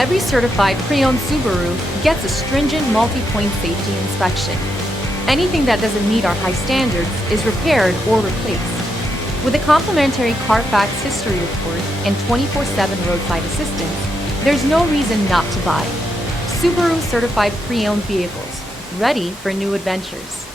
Every certified pre-owned Subaru gets a stringent multi-point safety inspection. Anything that doesn't meet our high standards is repaired or replaced. With a complimentary Carfax history report and 24/7 roadside assistance, there's no reason not to buy. Subaru certified pre-owned vehicles, ready for new adventures.